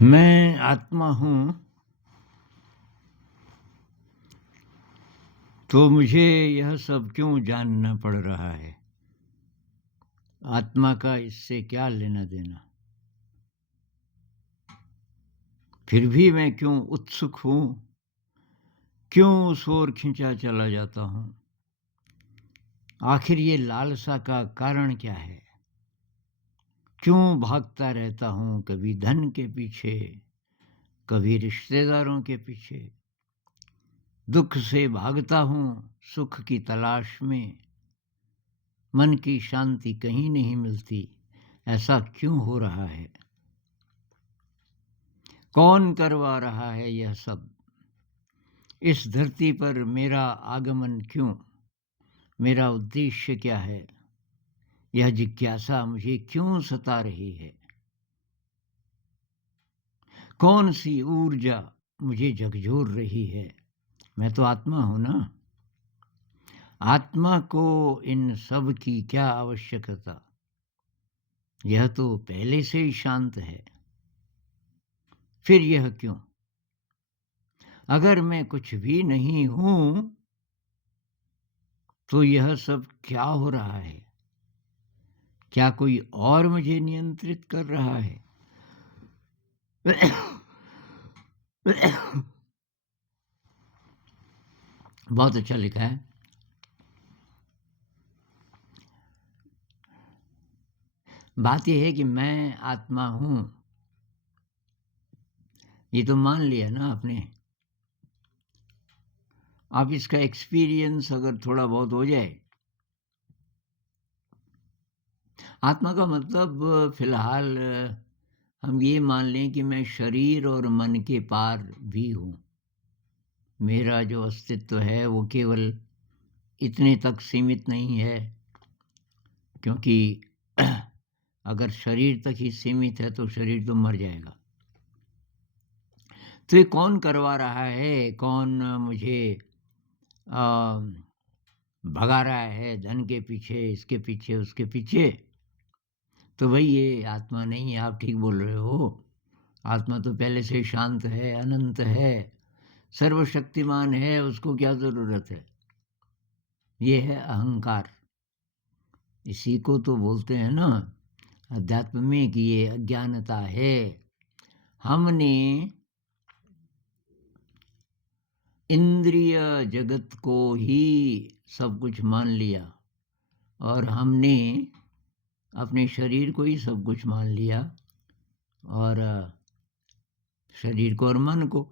मैं आत्मा हूँ, तो मुझे यह सब क्यों जानना पड़ रहा है? आत्मा का इससे क्या लेना-देना? फिर भी मैं क्यों उत्सुक हूँ? क्यों उस ओर खींचा चला जाता हूँ? आखिर ये लालसा का कारण क्या है? क्यों भागता रहता हूँ, कभी धन के पीछे, कभी रिश्तेदारों के पीछे? दुःख से भागता हूँ, सुख की तलाश में। मन की शांति कहीं नहीं मिलती, ऐसा क्यों हो रहा है? कौन करवा रहा है यह सब? इस धरती पर मेरा आगमन क्यों? मेरा उद्देश्य क्या है? यह जिज्ञासा मुझे क्यों सता रही है? कौन सी ऊर्जा मुझे झकझोर रही है? मैं तो आत्मा हूं ना। आत्मा को इन सब की क्या आवश्यकता? यह तो पहले से ही शांत है। फिर यह क्यों? अगर मैं कुछ भी नहीं हूं, तो यह सब क्या हो रहा है? क्या कोई और मुझे नियंत्रित कर रहा है? बहुत अच्छा लिखा है। बात यह है कि मैं आत्मा हूँ, ये तो मान लिया ना आपने। अब इसका एक्सपीरियंस अगर थोड़ा बहुत हो जाए, आत्मा का मतलब फिलहाल हम ये मान लें कि मैं शरीर और मन के पार भी हूँ। मेरा जो अस्तित्व है वो केवल इतने तक सीमित नहीं है, क्योंकि अगर शरीर तक ही सीमित है तो शरीर तो मर जाएगा। तो ये कौन करवा रहा है? कौन मुझे अ, भगा रहा है धन के पीछे, इसके पीछे, उसके पीछे? तो भई ये आत्मा नहीं है, आप ठीक बोल रहे हो। आत्मा तो पहले से शांत है, अनंत है, सर्वशक्तिमान है, उसको क्या ज़रूरत है? ये है अहंकार। इसी को तो बोलते हैं ना अध्यात्म में कि ये अज्ञानता है। हमने इंद्रिय जगत को ही सब कुछ मान लिया और हमने अपने शरीर को ही सब कुछ मान लिया और शरीर को और मन को।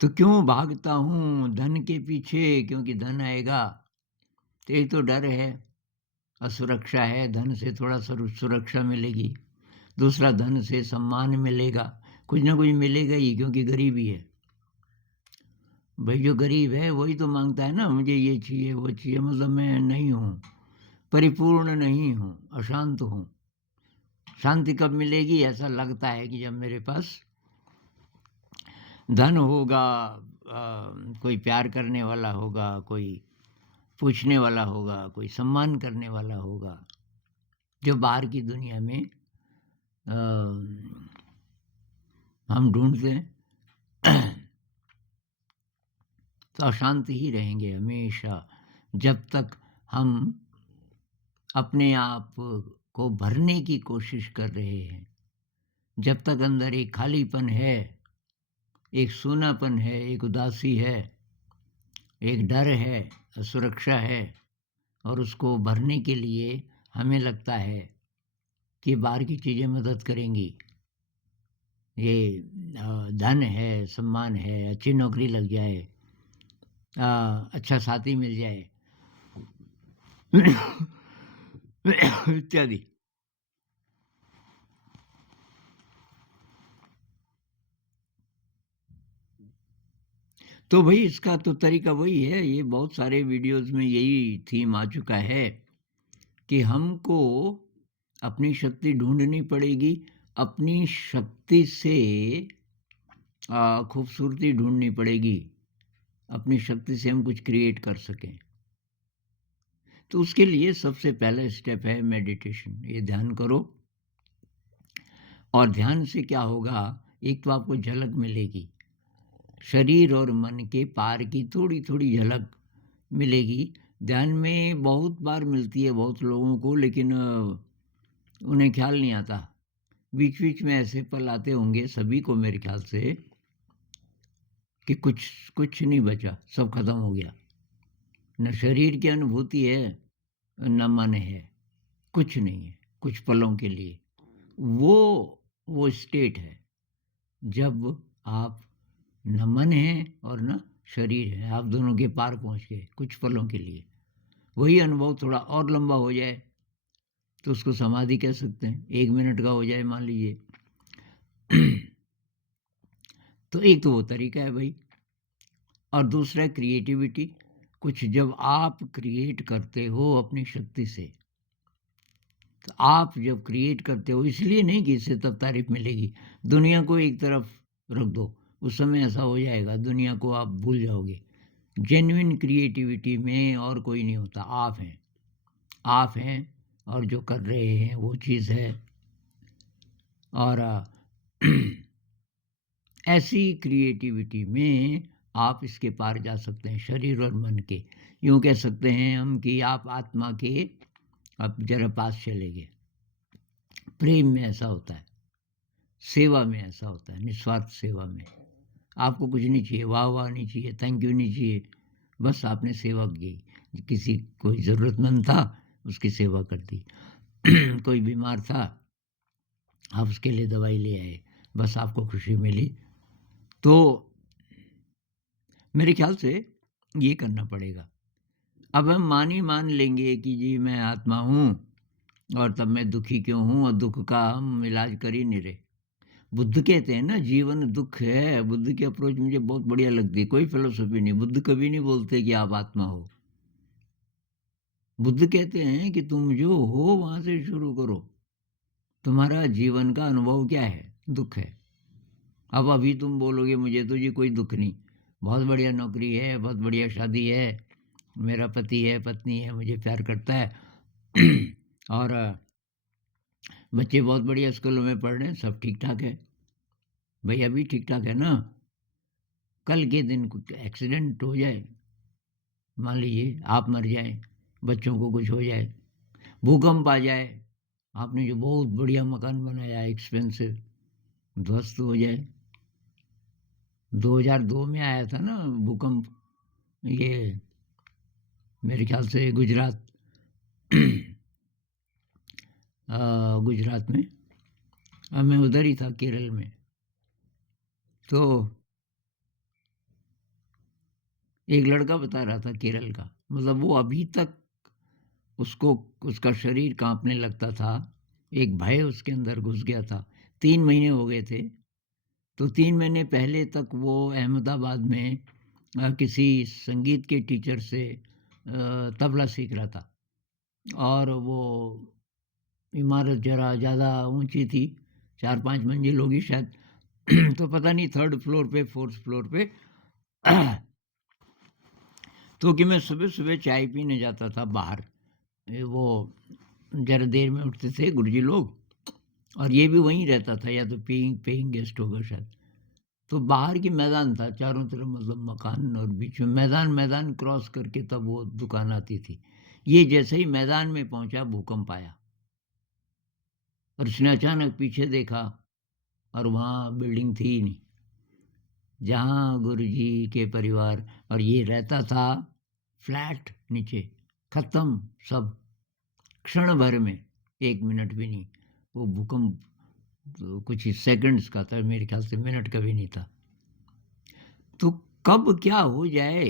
तो क्यों भागता हूँ धन के पीछे? क्योंकि धन आएगा। तो एक तो डर है, असुरक्षा है, धन से थोड़ा सुरक्षा मिलेगी। दूसरा, धन से सम्मान मिलेगा, कुछ ना कुछ मिलेगा ही, क्योंकि गरीबी है। भाई जो गरीब है वही तो मांगता है ना, मुझे ये चाहिए वो चाहिए। मतलब मैं नहीं हूँ, परिपूर्ण नहीं हूँ, अशांत हूँ। शांति कब मिलेगी? ऐसा लगता है कि जब मेरे पास धन होगा, कोई प्यार करने वाला होगा, कोई पूछने वाला होगा, कोई सम्मान करने वाला होगा, जो बाहर की दुनिया में अ, हम ढूंढते हैं। तो अशांत ही रहेंगे हमेशा, जब तक हम अपने आप को भरने की कोशिश कर रहे हैं। जब तक अंदर एक खालीपन है, एक सूनापन है, एक उदासी है, एक डर है, असुरक्षा है, और उसको भरने के लिए हमें लगता है कि बाहर की चीज़ें मदद करेंगी। ये धन है, सम्मान है, अच्छी नौकरी लग जाए, अच्छा साथी मिल जाए, इत्यादि। तो भई इसका तो तरीका वही है, ये बहुत सारे वीडियोज़ में यही थीम आ चुका है कि हमको अपनी शक्ति ढूँढनी पड़ेगी, अपनी शक्ति से खूबसूरती ढूँढनी पड़ेगी, अपनी शक्ति से हम कुछ क्रिएट कर सकें। तो उसके लिए सबसे पहला स्टेप है मेडिटेशन। ये ध्यान करो, और ध्यान से क्या होगा, एक तो आपको झलक मिलेगी, शरीर और मन के पार की थोड़ी-थोड़ी झलक मिलेगी। ध्यान में बहुत बार मिलती है बहुत लोगों को, लेकिन उन्हें ख्याल नहीं आता। बीच-बीच में ऐसे पल आते होंगे सभी को मेरे ख्याल से, कि कुछ कुछ नहीं बचा, सब खत्म हो गया। न शरीर की अनुभूति है, न मन है, कुछ नहीं है, कुछ पलों के लिए। वो वो स्टेट है जब आप न मन है और न शरीर है, आप दोनों के पार पहुँच गए कुछ पलों के लिए। वही अनुभव थोड़ा और लंबा हो जाए तो उसको समाधि कह सकते हैं, 1 मिनट का हो जाए मान लीजिए। तो एक तो वो तरीका है भई, और दूसरा है क्रिएटिविटी। कुछ जब आप क्रिएट करते हो अपनी शक्ति से, तो आप जब क्रिएट करते हो, इसलिए नहीं कि इससे तब तारीफ़ मिलेगी, दुनिया को एक तरफ रख दो, उस समय ऐसा हो जाएगा दुनिया को आप भूल जाओगे। जेन्युइन क्रिएटिविटी में और कोई नहीं होता, आप हैं और जो कर रहे हैं वो चीज़ है। और ऐसी क्रिएटिविटी में आप इसके पार जा सकते हैं, शरीर और मन के। यूँ कह सकते हैं हम कि आप आत्मा के अब ज़रा पास चले गए। प्रेम में ऐसा होता है, सेवा में ऐसा होता है, निस्वार्थ सेवा में। आपको कुछ नहीं चाहिए, वाह-वाह नहीं चाहिए, थैंक यू नहीं चाहिए, बस आपने सेवा की। किसी कोई ज़रूरतमंद था, उसकी सेवा कर दी। कोई बीमार था, आप उसके लिए दवाई ले आए, बस आपको खुशी मिली। तो मेरे ख्याल से ये करना पड़ेगा। अब हम मान लेंगे कि जी मैं आत्मा हूँ और तब मैं दुखी क्यों हूँ, और दुःख का हम इलाज कर ही नहीं रहे। बुद्ध कहते हैं ना जीवन दुःख है, बुद्ध की अप्रोच मुझे बहुत बढ़िया लगती है, कोई फ़िलॉसफ़ी नहीं। बुद्ध कभी नहीं बोलते कि आप आत्मा हो। बुद्ध कहते हैं कि तुम जो हो वहाँ से शुरू करो। तुम्हारा जीवन का अनुभव क्या है? दुःख है। अब अभी तुम बोलोगे मुझे तो जी कोई दुःख नहीं, बहुत बढ़िया नौकरी है, बहुत बढ़िया शादी है, मेरा पति है, पत्नी है, मुझे प्यार करता है और बच्चे बहुत बढ़िया स्कूलों में पढ़ रहे हैं, सब ठीक-ठाक है। भई अभी ठीक-ठाक है ना, कल के दिन कुछ एक्सीडेंट हो जाए, मान लीजिए आप मर जाएँ, बच्चों को कुछ हो जाए, भूकंप आ जाए, आपने जो बहुत बढ़िया मकान बनाया है एक्सपेंसिव, ध्वस्त हो जाए। 2002 में आया था ना भूकंप, ये मेरे ख्याल से गुजरात गुजरात में, मैं उधर ही था केरल में। तो एक लड़का बता रहा था केरल का, मतलब वो अभी तक उसको उसका शरीर काँपने लगता था, एक भय उसके अंदर घुस गया था। 3 महीने हो गए थे, तो 3 महीने पहले तक वो अहमदाबाद में किसी संगीत के टीचर से तबला सीख रहा था, और वो इमारत ज़रा ज़्यादा ऊँची थी, 4-5 मंजिल होगी शायद। तो पता नहीं 3rd फ्लोर पे, 4th फ्लोर पे तो कि मैं सुबह-सुबह चाय पीने जाता था बाहर। वो ज़रा देर में उठते थे गुरुजी लोग, और ये भी वहीं रहता था, या तो पेइंग पेइंग गेस्ट होगा शायद। तो बाहर की मैदान था, चारों तरफ मतलब मकान, और बीच में मैदान, मैदान क्रॉस करके तब वो दुकान आती थी। ये जैसे ही मैदान में पहुँचा भूकंप आया, और उसने अचानक पीछे देखा और वहाँ बिल्डिंग थी ही नहीं, जहाँ गुरुजी के परिवार और ये रहता था, फ्लैट नीचे, खत्म सब, क्षण भर में, 1 मिनट भी नहीं। वो भूकंप तो कुछ ही सेकंड्स का था, मेरे ख्याल से मिनट का भी नहीं था। तो कब क्या हो जाए,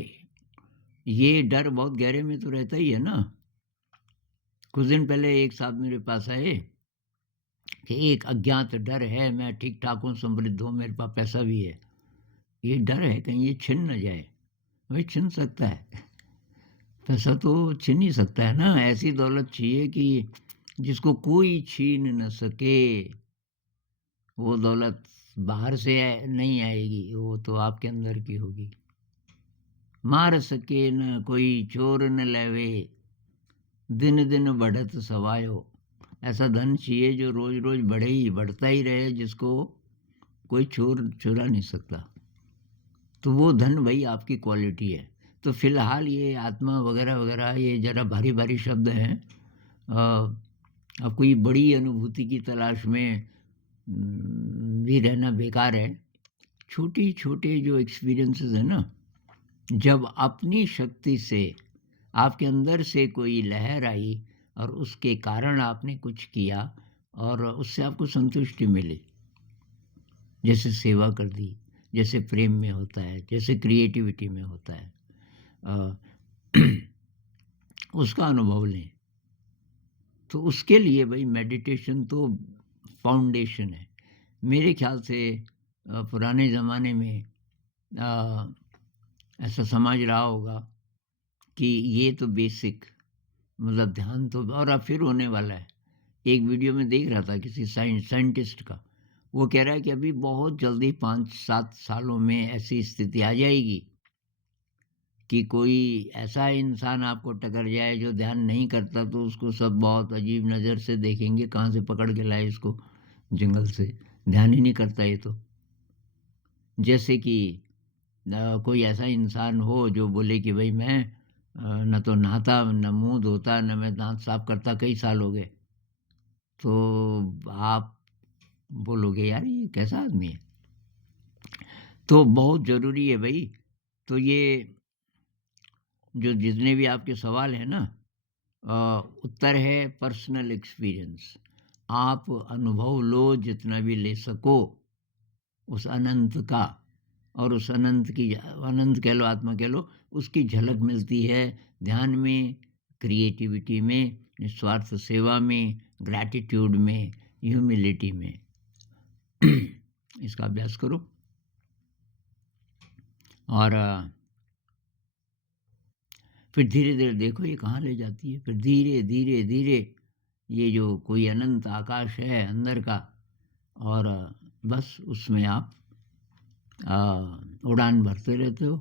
ये डर बहुत गहरे में तो रहता ही है ना। कुछ दिन पहले एक साहब मेरे पास आए कि एक अज्ञात डर है, मैं ठीक-ठाक हूँ, समृद्ध हूँ, मेरे पास पैसा भी है। ये डर है कहीं ये छिन ना जाए। भाई छिन सकता है, पैसा तो छिन ही सकता है ना, ऐसी दौलत चाहिए कि जिसको कोई छीन न सके। वो दौलत बाहर से नहीं आएगी, वो तो आपके अंदर की होगी। मार सके न कोई चोर न लेवे, दिन दिन बढ़त सवायो। ऐसा धन चाहिए जो रोज रोज बढ़े ही बढ़ता ही रहे, जिसको कोई चोर चुरा नहीं सकता। तो वो धन भाई आपकी क्वालिटी है। तो फिलहाल ये आत्मा वगैरह वगैरह ये जरा भारी भारी शब्द हैं। अब कोई बड़ी अनुभूति की तलाश में भी रहना बेकार है। छोटे छोटे जो एक्सपीरियंसेस है ना, जब अपनी शक्ति से आपके अंदर से कोई लहर आई और उसके कारण आपने कुछ किया और उससे आपको संतुष्टि मिली, जैसे सेवा कर दी, जैसे प्रेम में होता है, जैसे क्रिएटिविटी में होता है, अ, उसका अनुभव लें। तो उसके लिए भाई मेडिटेशन तो फाउंडेशन है। मेरे ख्याल से पुराने ज़माने में अ, ऐसा समझ रहा होगा कि ये तो बेसिक मतलब ध्यान तो, और अब फिर होने वाला है। एक वीडियो में देख रहा था किसी साइंटिस्ट का, वो कह रहा है कि अभी बहुत जल्दी 5-7 सालों में ऐसी स्थिति आ जाएगी कि कोई ऐसा इंसान आपको टकर जाए जो ध्यान नहीं करता, तो उसको सब बहुत अजीब नज़र से देखेंगे, कहाँ से पकड़ के लाए इसको जंगल से, ध्यान ही नहीं करता ये तो। जैसे कि कोई ऐसा इंसान हो जो बोले कि भाई मैं न तो नहाता, न मुँह धोता, न मैं दाँत साफ करता, कई साल हो गए। तो आप बोलोगे यार ये कैसा आदमी है? तो बहुत ज़रूरी है भई। तो ये जो जितने भी आपके सवाल हैं ना, उत्तर है पर्सनल एक्सपीरियंस। आप अनुभव लो जितना भी ले सको उस अनंत का, और उस अनंत की, अनंत कह लो, आत्मा कह लो, उसकी झलक मिलती है ध्यान में, क्रिएटिविटी में, निस्वार्थ सेवा में, ग्रैटिट्यूड में, ह्यूमिलिटी में। इसका अभ्यास करो और फिर धीरे-धीरे देखो ये कहाँ ले जाती है। फिर धीरे, धीरे, धीरे ये जो कोई अनंत आकाश है अंदर का, और बस उसमें आप उड़ान भरते रहते हो,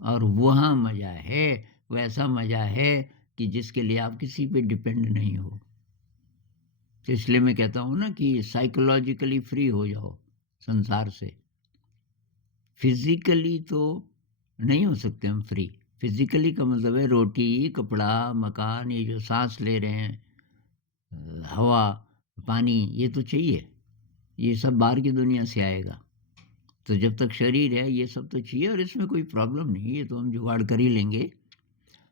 और वहाँ मज़ा है, वैसा मज़ा है कि जिसके लिए आप किसी पे डिपेंड नहीं हो। तो इसलिए मैं कहता हूँ ना कि साइकोलॉजिकली फ्री हो जाओ संसार से। फिज़िकली तो नहीं हो सकते हम फ्री। फिज़िकली का मतलब है रोटी, कपड़ा, मकान, ये जो साँस ले रहे हैं, हवा, पानी, ये तो चाहिए। ये सब बाहर की दुनिया से आएगा। तो जब तक शरीर है ये सब तो चाहिए, और इसमें कोई प्रॉब्लम नहीं है, ये तो हम जुगाड़ कर ही लेंगे,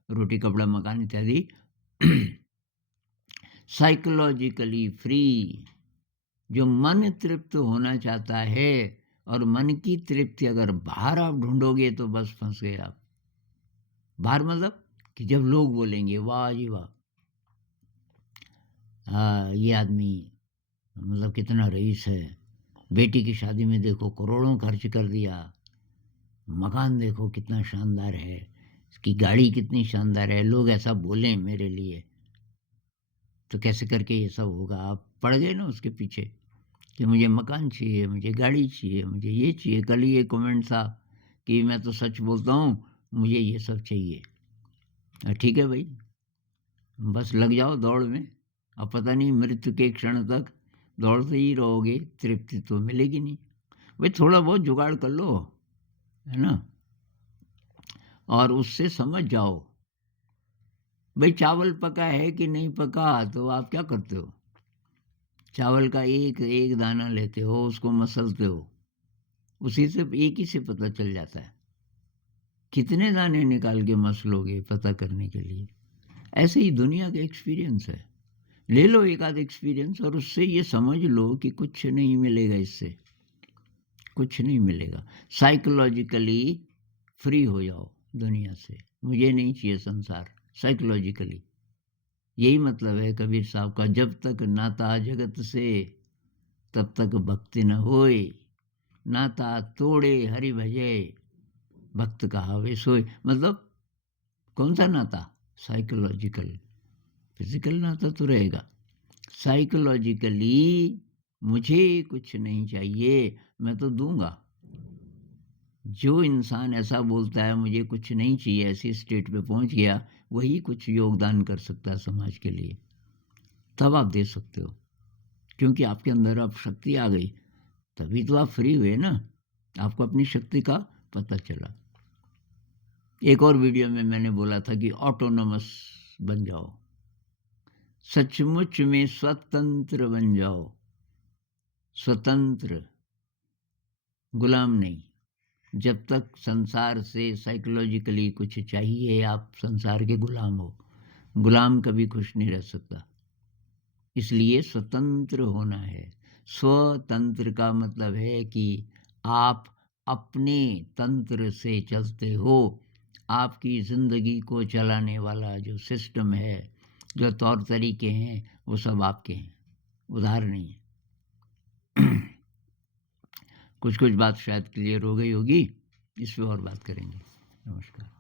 रोटी, कपड़ा, मकान इत्यादि। साइकोलॉजिकली फ्री, जो मन तृप्त होना चाहता है, और मन की तृप्ति अगर बाहर आप ढूँढोगे तो बस फँस गए आप। बाहर मतलब कि जब लोग बोलेंगे वाह जी वाह! ये आदमी मतलब कितना रईस है। बेटी की शादी में देखो करोड़ों खर्च कर दिया। मकान देखो कितना शानदार है। इसकी गाड़ी कितनी शानदार है। लोग ऐसा बोलें मेरे लिए, तो कैसे करके ये सब होगा? आप पड़ गए ना उसके पीछे कि मुझे मकान चाहिए, मुझे गाड़ी चाहिए, मुझे ये चाहिए। कल ही एक कमेंट था कि मैं तो सच बोलता हूँ, मुझे ये सब चाहिए। ठीक है भई, बस लग जाओ दौड़ में। अब पता नहीं मृत्यु के क्षण तक दौड़ते ही रहोगे, तृप्ति तो मिलेगी नहीं। भाई थोड़ा बहुत जुगाड़ कर लो, है ना? और उससे समझ जाओ, भाई चावल पका है कि नहीं पका, तो आप क्या करते हो? चावल का एक एक दाना लेते हो, उसको मसलते हो, उसी से एक ही से पता चल जाता है। कितने दाने निकाल के मसलोगे पता करने के लिए? ऐसे ही दुनिया का एक्सपीरियंस है। ले लो एक आध एक्सपीरियंस और उससे ये समझ लो कि कुछ नहीं मिलेगा इससे, कुछ नहीं मिलेगा। साइकोलॉजिकली फ्री हो जाओ दुनिया से, मुझे नहीं चाहिए संसार, साइकोलॉजिकली। यही मतलब है कबीर साहब का, जब तक नाता जगत से तब तक भक्ति न होए, नाता तोड़े हरि भजे, भक्त कहावे सोए। मतलब कौन सा नाता? साइकोलॉजिकल। फिजिकल नाता तो रहेगा, साइकोलॉजिकली मुझे कुछ नहीं चाहिए, मैं तो दूंगा। जो इंसान ऐसा बोलता है मुझे कुछ नहीं चाहिए, ऐसी स्टेट पे पहुंच गया, वही कुछ योगदान कर सकता है समाज के लिए, तब आप दे सकते हो। क्योंकि आपके अंदर अब शक्ति आ गई, तभी तो आप फ्री हुए ना, आपको अपनी शक्ति का पता चला। एक और वीडियो में मैंने बोला था कि ऑटोनोमस बन जाओ, सचमुच में स्वतंत्र बन जाओ, स्वतंत्र, गुलाम नहीं। जब तक संसार से साइकोलॉजिकली कुछ चाहिए, आप संसार के गुलाम हो। गुलाम कभी खुश नहीं रह सकता, इसलिए स्वतंत्र होना है। स्वतंत्र का मतलब है कि आप अपने तंत्र से चलते हो। आपकी ज़िंदगी को चलाने वाला जो सिस्टम है, जो तौर तरीके हैं, वो सब आपके हैं, उधार नहीं है। कुछ कुछ बात शायद क्लियर हो गई होगी, इस पे और बात करेंगे। नमस्कार।